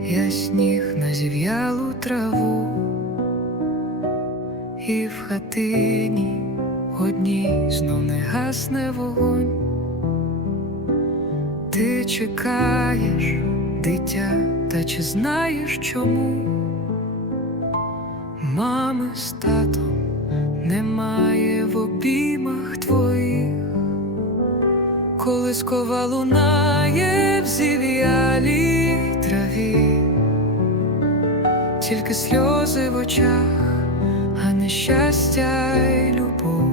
я сніг на зів'ялу траву, і в хатині одній знов не гасне вогонь. Ти чекаєш, дитя, та чи знаєш чому? Мами з татом немає в обіймах твоїх, колискова лунає в зів'ялій траві, тільки сльози в очах, а не щастя й любов.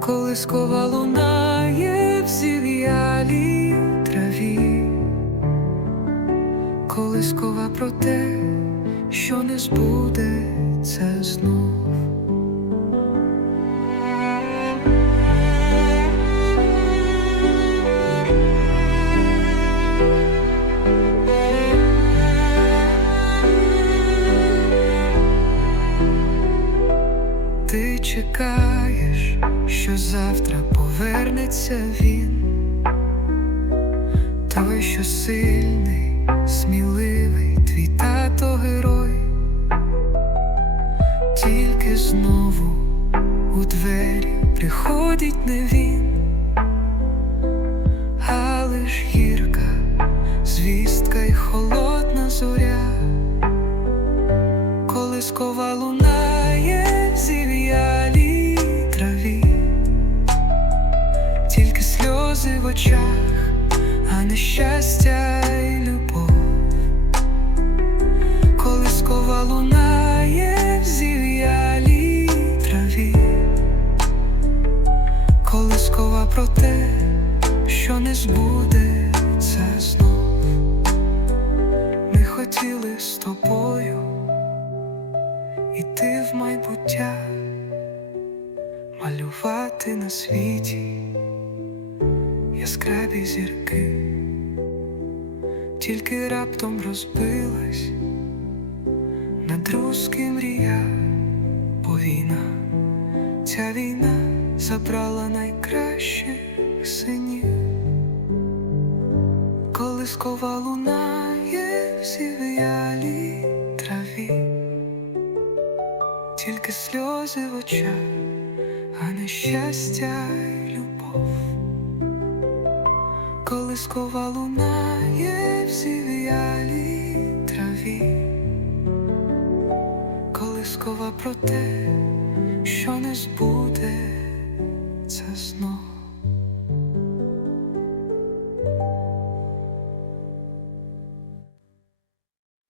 Колискова лунає в зів'ялій траві, колискова про те, що не збудеться знов. Чекаєш, що завтра повернеться він, той, що сильний, сміливий, твій тато герой, тільки знову у двері приходить не він, а лиш гірка, звістка й холодна зоря. Колискова лунає щастя й любов. Колискова лунає в зів'ялій траві, колискова про те, що не збудеться знов. Ми хотіли з тобою іти в майбуття, малювати на світі яскраві зірки, тільки раптом розбилась. На друзки мрія, бо війна, ця війна забрала найкращих синів, колискова лунає в зів'ялій траві. Тільки сльози в очах, а не щастя й любов. Колискова лунає в зів'ялій траві, колискова про те, що не збудеться знов.